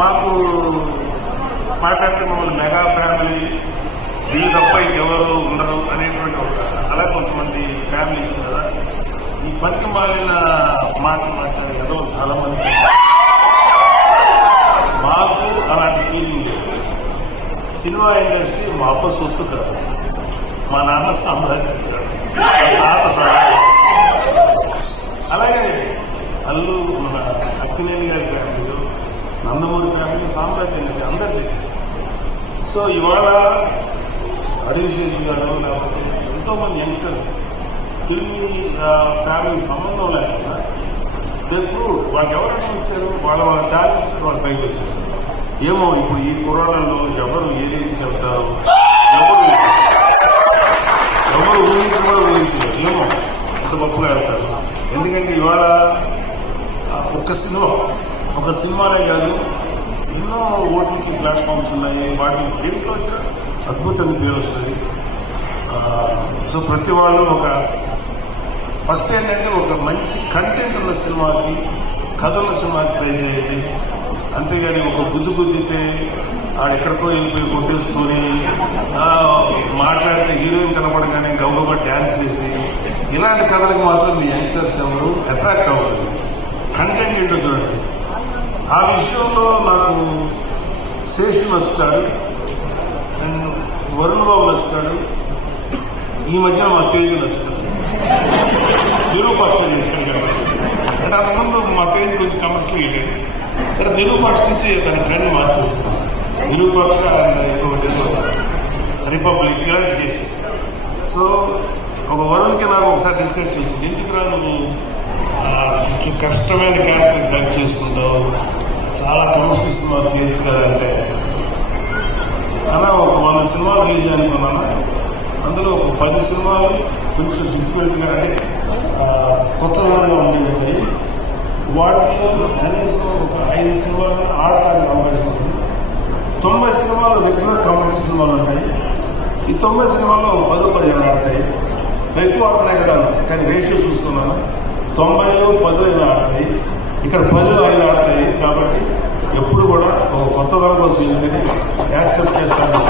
మాకు మాట్లాడితే మమ్మల్ని మెగా ఫ్యామిలీ వీళ్ళు తప్ప ఇంకెవరు ఉండరు అనేటువంటి ఒక అలా కొంతమంది ఫ్యామిలీస్ కదా ఈ పనికి మాలిన మాటలు మాట్లాడే ఏదో చాలా మంది. మాకు అలాంటి ఫీలింగ్ లేదు. సినిమా ఇండస్ట్రీ మా అప్ప సొత్తు కాదు, మా నాన్న సామ్రాజ్యం కాదు, మా తాత సామ్రాజ్యం. అలాగే అల్లు మన అక్కినేని గారి ఫ్యామిలీ, నందమూరి ఫ్యామిలీ సామ్రాజ్యం అది అందరిది. సో ఇవాళ అడివిశేషు గారు లేకపోతే ఎంతోమంది యంగ్స్టర్స్ ఫిల్మీ ఫ్యామిలీ సంబంధం లేకుండా దే ప్రూవ్డ్ వాళ్ళకి ఎవరైనా వచ్చారు, వాళ్ళ టాలెంట్స్ వాళ్ళ పైకి వచ్చారు. ఏమో ఇప్పుడు ఈ కరోనాలో ఎవరు ఏ రేంజ్కి వెళ్తారు ఎవరు ఊహించలేదు. ఏమో అంత గొప్పగా వెళ్తారు. ఎందుకంటే ఇవాళ ఒక సినిమానే కాదు, ఎన్నో ఓటీటీ ప్లాట్ఫామ్స్ ఉన్నాయి. వాటి దేంట్లో వచ్చిన అద్భుతంగా పేరు వస్తుంది. సో ప్రతి వాళ్ళు ఫస్ట్ ఏంటంటే ఒక మంచి కంటెంట్ ఉన్న సినిమాకి, కథ ఉన్న సినిమాకి ట్రై చేయండి. అంతేగాని ఒక గుద్దితే ఆడెక్కడికో వెళ్ళిపోయి కొట్టేసుకొని మాట్లాడితే హీరోయిన్ కనపడగానే గౌరవ డ్యాన్స్ చేసి ఇలాంటి కథలకు మాత్రం మీ యంగ్స్టర్స్ ఎవరు అట్రాక్ట్ అవ్వకండి. కంటెంట్ ఏంటో చూడండి. ఆ విషయంలో నాకు శేషు నచ్చుతాడు అండ్ వరుణ్ బాబు నచ్చుతాడు. ఈ మధ్యన మా తేజు నచ్చుతాడు. విరూపాక్ష చేశాడు కాబట్టి. అంటే అంతకుముందు మా తేజు కొంచెం కమర్షియల్ అయ్యాడు. తర్వాత విరూపాక్ష నుంచి తన ట్రెండ్ మార్చేసుకున్నాడు. విరూపాక్ష అండ్ ఇంకొకటి రిపబ్లిక్ ఇలాంటి చేశాడు. సో ఒక వరుణ్కి నాకు ఒకసారి డిస్కషన్ వచ్చింది, ఎందుకురా నువ్వు కొంచెం కష్టమైన క్యారెక్టర్ సెలెక్ట్ చేసుకుంటావు, చాలా కమర్షియల్ సినిమాలు చేయొచ్చు కదా అంటే, అలా ఒక 100 సినిమాలు రిలీజ్ అనుకున్నాను. అందులో ఒక 10 సినిమాలు కొంచెం డిఫికల్ట్గా అంటే కొత్తదనంగా ఉండేవి. వాటిలో కనీసం ఒక 5 సినిమాలు ఆడటానికి అవకాశం ఉంటుంది. 90 సినిమాలు రెగ్యులర్ కమర్షియల్ సినిమాలు ఉంటాయి. ఈ 90 సినిమాల్లో 10-15 ఆడతాయి. ఎక్కువ ఆడుతున్నాయి కదా, కానీ రేషియో చూసుకున్నాను 90లో 10 ఆడతాయి, ఇక్కడ 10-5 ఆడతాయి. కాబట్టి ఎప్పుడు కూడా ఒక కొత్తదనం కోసం వెళ్తేనే యాక్సెప్ట్ చేస్తాను.